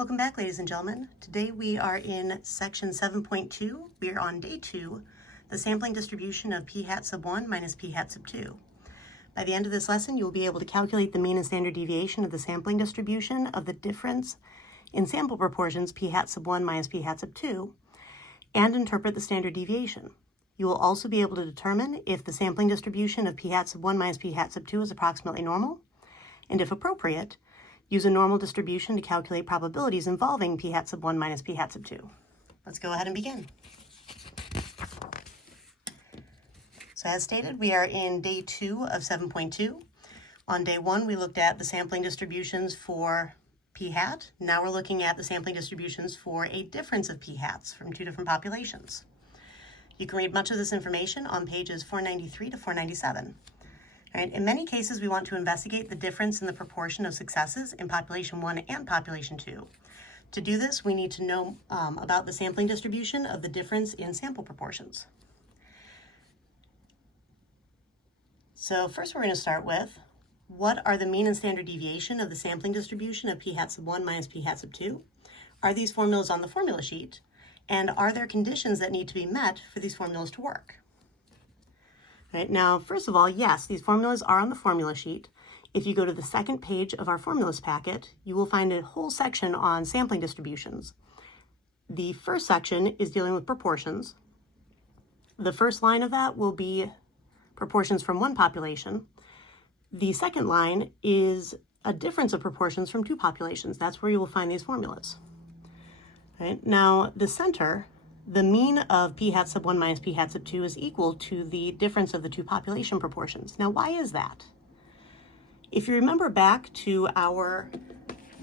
Welcome back, ladies and gentlemen. Today we are in section 7.2. We are on day 2, the sampling distribution of p hat sub 1 minus p hat sub 2. By the end of this lesson, you will be able to calculate the mean and standard deviation of the sampling distribution of the difference in sample proportions p hat sub 1 minus p hat sub 2, and interpret the standard deviation. You will also be able to determine if the sampling distribution of p hat sub 1 minus p hat sub 2 is approximately normal, and if appropriate, use a normal distribution to calculate probabilities involving p hat sub 1 minus p hat sub 2. Let's go ahead and begin. So as stated, we are in day 2 of 7.2. On day 1, we looked at the sampling distributions for p hat. Now we're looking at the sampling distributions for a difference of p hats from two different populations. You can read much of this information on pages 493 to 497. Right. In many cases, we want to investigate the difference in the proportion of successes in population 1 and population 2. To do this, we need to know about the sampling distribution of the difference in sample proportions. So first we're going to start with, what are the mean and standard deviation of the sampling distribution of p hat sub 1 minus p hat sub 2? Are these formulas on the formula sheet? And are there conditions that need to be met for these formulas to work? Right, now, first of all, yes, these formulas are on the formula sheet. If you go to the second page of our formulas packet, you will find a whole section on sampling distributions. The first section is dealing with proportions. The first line of that will be proportions from one population. The second line is a difference of proportions from two populations. That's where you will find these formulas. Right, now, the center, the mean of p hat sub 1 minus p hat sub 2 is equal to the difference of the two population proportions. Now, why is that? If you remember back to our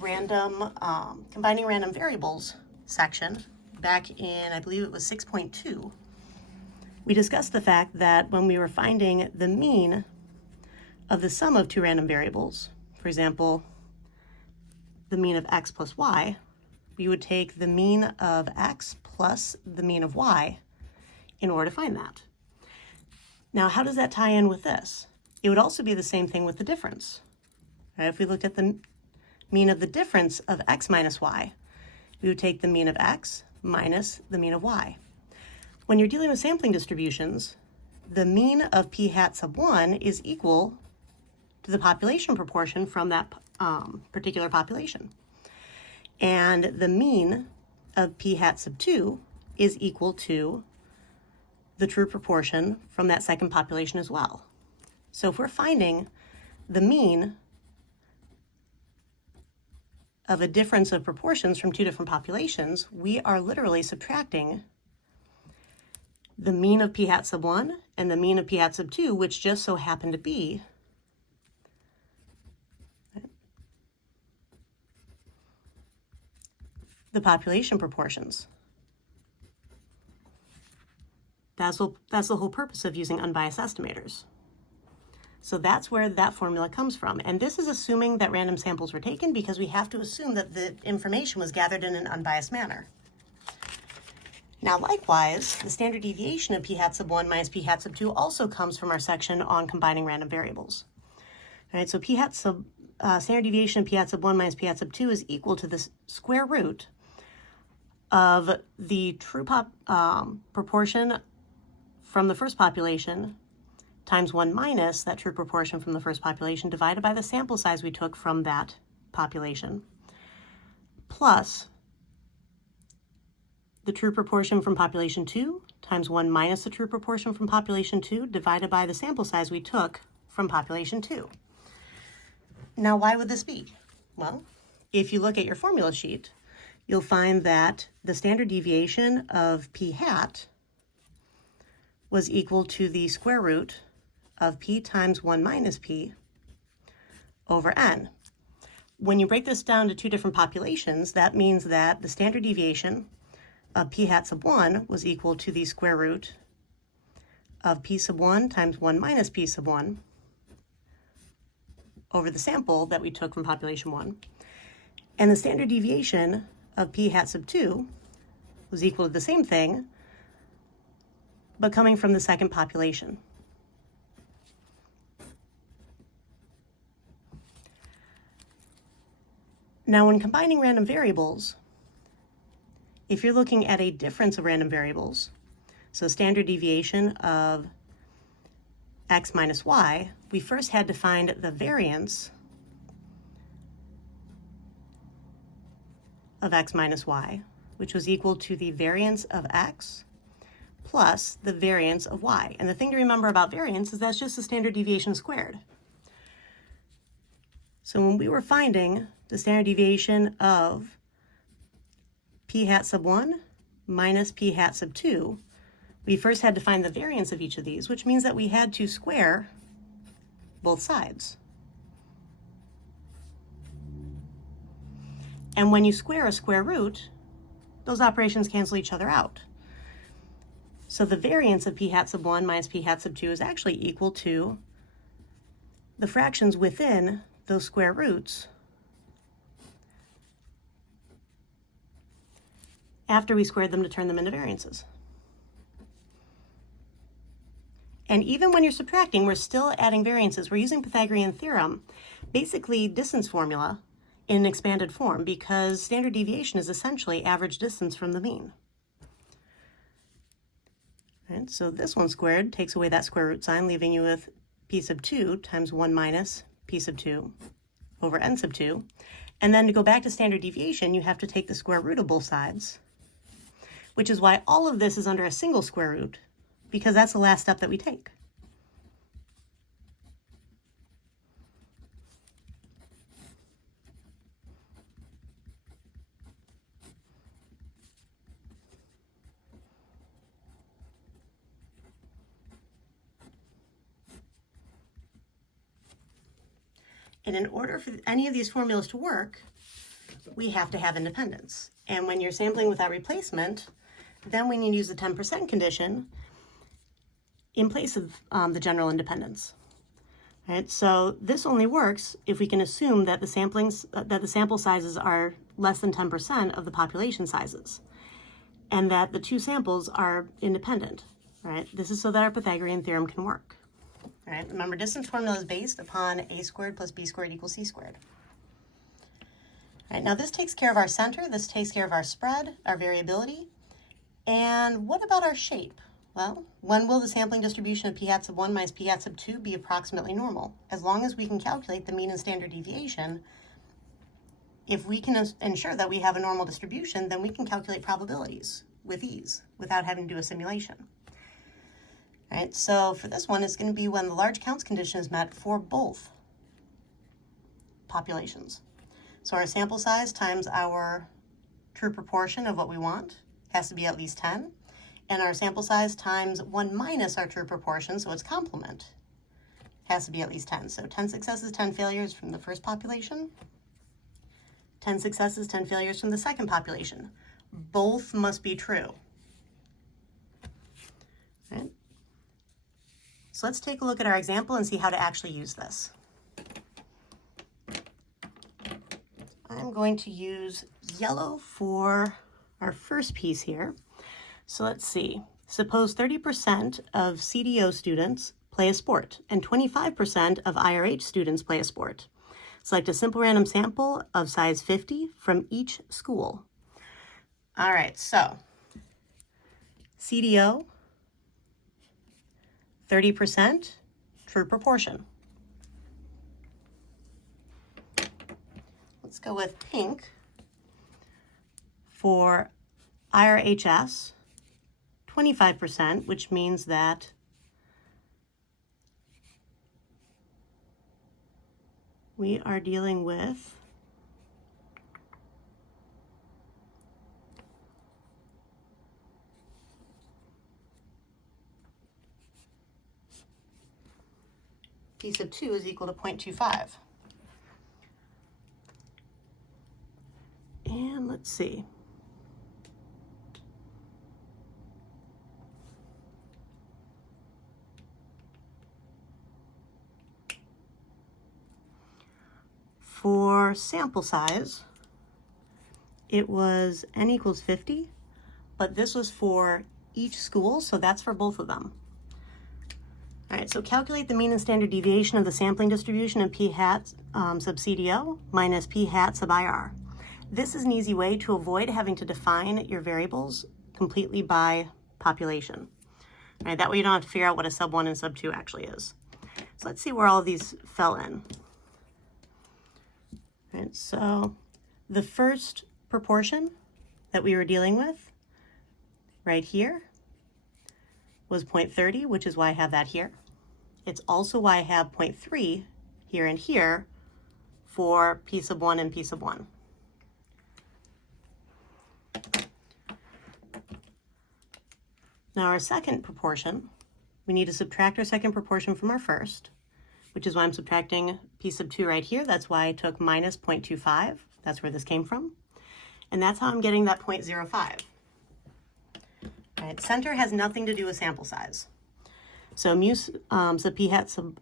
combining random variables section, back in, I believe it was 6.2, we discussed the fact that when we were finding the mean of the sum of two random variables, for example, the mean of x plus y, we would take the mean of x plus the mean of y in order to find that. Now, how does that tie in with this? It would also be the same thing with the difference. Right? If we looked at the mean of the difference of x minus y, we would take the mean of x minus the mean of y. When you're dealing with sampling distributions, the mean of p hat sub 1 is equal to the population proportion from that particular population. And the mean of p hat sub 2 is equal to the true proportion from that second population as well. So if we're finding the mean of a difference of proportions from two different populations, we are literally subtracting the mean of p hat sub 1 and the mean of p hat sub 2, which just so happen to be the population proportions. That's the whole purpose of using unbiased estimators. So that's where that formula comes from. And this is assuming that random samples were taken, because we have to assume that the information was gathered in an unbiased manner. Now, likewise, the standard deviation of p hat sub 1 minus p hat sub 2 also comes from our section on combining random variables. All right, so standard deviation of p hat sub 1 minus p hat sub 2 is equal to the square root of the true proportion from the first population times 1 minus that true proportion from the first population divided by the sample size we took from that population, plus the true proportion from population 2 times 1 minus the true proportion from population 2 divided by the sample size we took from population 2. Now, why would this be? Well, if you look at your formula sheet, you'll find that the standard deviation of p hat was equal to the square root of p times 1 minus p over n. When you break this down to two different populations, that means that the standard deviation of p hat sub 1 was equal to the square root of p sub 1 times 1 minus p sub 1 over the sample that we took from population 1. And the standard deviation of p hat sub 2 was equal to the same thing, but coming from the second population. Now, when combining random variables, if you're looking at a difference of random variables, so standard deviation of x minus y, we first had to find the variance of x minus y, which was equal to the variance of x plus the variance of y. And the thing to remember about variance is that's just the standard deviation squared. So when we were finding the standard deviation of p hat sub 1 minus p hat sub 2, we first had to find the variance of each of these, which means that we had to square both sides. And when you square a square root, those operations cancel each other out. So the variance of p hat sub 1 minus p hat sub 2 is actually equal to the fractions within those square roots after we squared them to turn them into variances. And even when you're subtracting, we're still adding variances. We're using Pythagorean theorem, basically distance formula in an expanded form, because standard deviation is essentially average distance from the mean. Right, so this one squared takes away that square root sign, leaving you with p sub 2 times 1 minus p sub 2 over n sub 2. And then to go back to standard deviation, you have to take the square root of both sides, which is why all of this is under a single square root, because that's the last step that we take. And in order for any of these formulas to work, we have to have independence. And when you're sampling without replacement, then we need to use the 10% condition in place of the general independence. Right? So this only works if we can assume that the sample sizes are less than 10% of the population sizes, and that the two samples are independent. Right? This is so that our Pythagorean theorem can work. All right, remember, distance formula is based upon a squared plus b squared equals c squared. All right, now this takes care of our center, this takes care of our spread, our variability. And what about our shape? Well, when will the sampling distribution of p hat sub 1 minus p hat sub 2 be approximately normal? As long as we can calculate the mean and standard deviation, if we can ensure that we have a normal distribution, then we can calculate probabilities with ease without having to do a simulation. All right, so for this one, it's going to be when the large counts condition is met for both populations. So our sample size times our true proportion of what we want has to be at least 10. And our sample size times 1 minus our true proportion, so its complement, has to be at least 10. So 10 successes, 10 failures from the first population. 10 successes, 10 failures from the second population. Both must be true. All right. So let's take a look at our example and see how to actually use this. I'm going to use yellow for our first piece here. So let's see. Suppose 30% of CDO students play a sport and 25% of IRH students play a sport. Select a simple random sample of size 50 from each school. All right, so CDO, 30%, true proportion. Let's go with pink for IRHS, 25%, which means that we are dealing with p sub 2 is equal to 0.25. And let's see. For sample size, it was n equals 50, but this was for each school, so that's for both of them. All right, so calculate the mean and standard deviation of the sampling distribution of p hat sub CDO minus p hat sub IR. This is an easy way to avoid having to define your variables completely by population. All right, that way you don't have to figure out what a sub 1 and sub 2 actually is. So let's see where all of these fell in. All right, so the first proportion that we were dealing with right here was 0.30, which is why I have that here. It's also why I have 0.3 here and here for p sub 1 and p sub 1. Now our second proportion, we need to subtract our second proportion from our first, which is why I'm subtracting p sub 2 right here. That's why I took minus 0.25. That's where this came from. And that's how I'm getting that 0.05. All right, center has nothing to do with sample size. So mu sub p hat sub,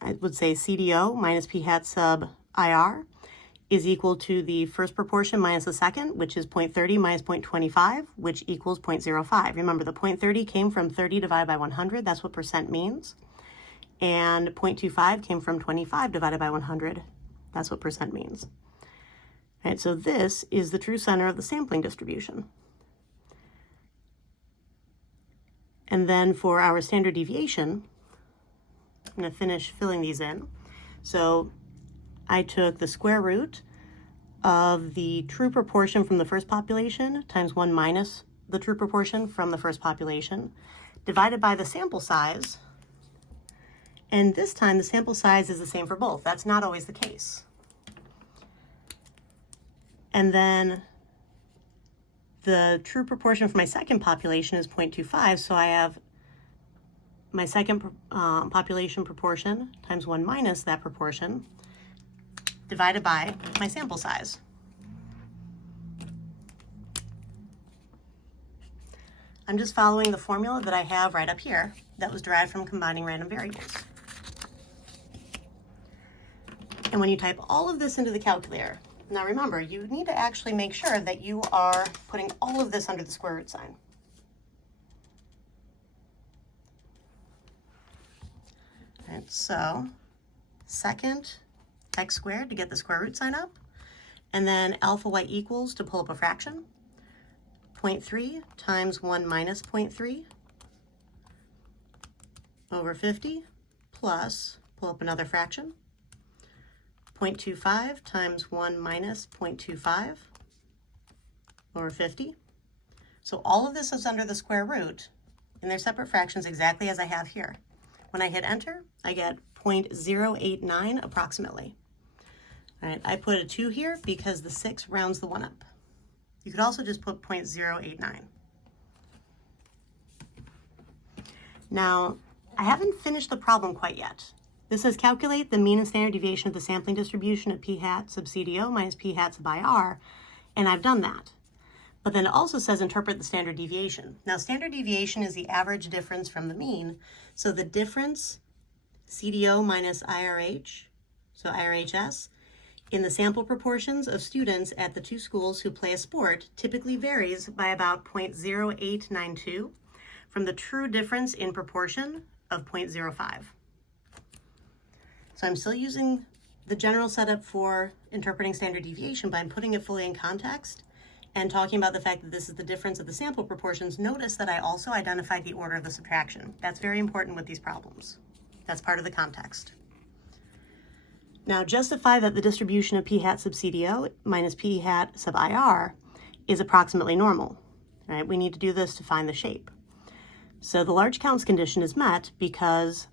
I would say CDO minus p hat sub IR is equal to the first proportion minus the second, which is 0.30 minus 0.25, which equals 0.05. Remember, the 0.30 came from 30 divided by 100. That's what percent means. And 0.25 came from 25 divided by 100. That's what percent means. All right, so this is the true center of the sampling distribution. And then for our standard deviation, I'm going to finish filling these in. So I took the square root of the true proportion from the first population times 1 minus the true proportion from the first population, divided by the sample size. And this time the sample size is the same for both. That's not always the case. And then the true proportion for my second population is 0.25, so I have my second population proportion times 1 minus that proportion divided by my sample size. I'm just following the formula that I have right up here that was derived from combining random variables. And when you type all of this into the calculator, now remember, you need to actually make sure that you are putting all of this under the square root sign. All right, so second x squared to get the square root sign up, and then alpha y equals to pull up a fraction, 0.3 times 1 minus 0.3 over 50 plus, pull up another fraction, 0.25 times 1 minus 0.25 over 50. So all of this is under the square root, and they're separate fractions exactly as I have here. When I hit enter, I get 0.089 approximately. All right, I put a 2 here because the 6 rounds the 1 up. You could also just put 0.089. Now, I haven't finished the problem quite yet. This says calculate the mean and standard deviation of the sampling distribution of p hat sub CDO minus p hat sub IR, and I've done that. But then it also says interpret the standard deviation. Now, standard deviation is the average difference from the mean, so the difference CDO minus IRH, so IRHS, in the sample proportions of students at the two schools who play a sport typically varies by about 0.0892 from the true difference in proportion of 0.05. So I'm still using the general setup for interpreting standard deviation, but I'm putting it fully in context and talking about the fact that this is the difference of the sample proportions. Notice that I also identified the order of the subtraction. That's very important with these problems. That's part of the context. Now justify that the distribution of p hat sub CDO minus p hat sub IR is approximately normal. Right? We need to do this to find the shape. So the large counts condition is met because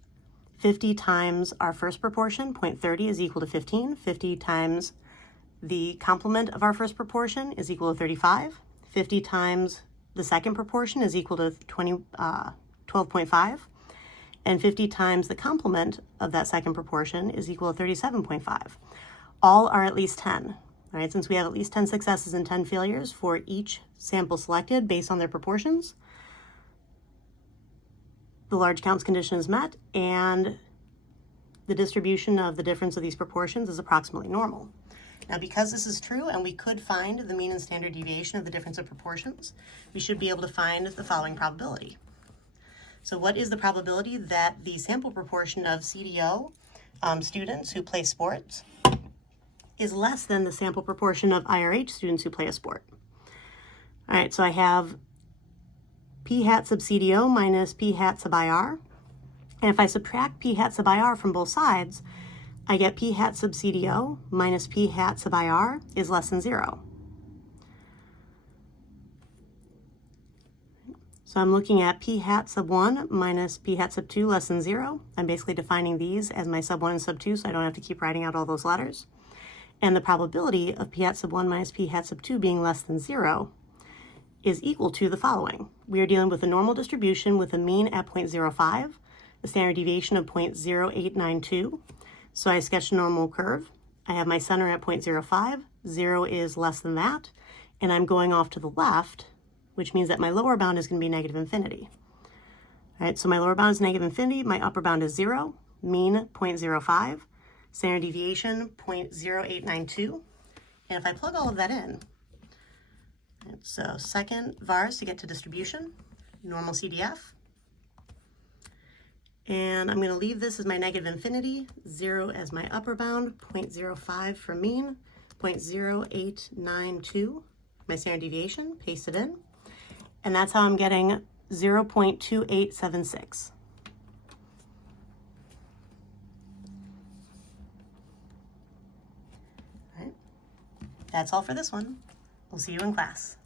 50 times our first proportion, 0.30, is equal to 15. 50 times the complement of our first proportion is equal to 35. 50 times the second proportion is equal to 12.5. And 50 times the complement of that second proportion is equal to 37.5. All are at least 10. All right, since we have at least 10 successes and 10 failures for each sample selected based on their proportions, the large counts condition is met, and the distribution of the difference of these proportions is approximately normal. Now, because this is true and we could find the mean and standard deviation of the difference of proportions, we should be able to find the following probability. So what is the probability that the sample proportion of CDO students who play sports is less than the sample proportion of IRH students who play a sport. All right, so I have p hat sub CDO minus p hat sub IR. And if I subtract p hat sub IR from both sides, I get p hat sub CDO minus p hat sub IR is less than 0. So I'm looking at p hat sub 1 minus p hat sub 2 less than 0. I'm basically defining these as my sub 1 and sub 2, so I don't have to keep writing out all those letters. And the probability of p hat sub 1 minus p hat sub 2 being less than 0 is equal to the following. We are dealing with a normal distribution with a mean at 0.05, a standard deviation of 0.0892. So I sketched a normal curve. I have my center at 0.05, 0 is less than that, and I'm going off to the left, which means that my lower bound is going to be negative infinity. All right, so my lower bound is negative infinity, my upper bound is 0, mean 0.05, standard deviation 0.0892, and if I plug all of that in, so second vars to get to distribution, normal CDF, and I'm going to leave this as my negative infinity, 0 as my upper bound, 0.05 for mean, 0.0892, my standard deviation, paste it in, and that's how I'm getting 0.2876. All right, that's all for this one. We'll see you in class.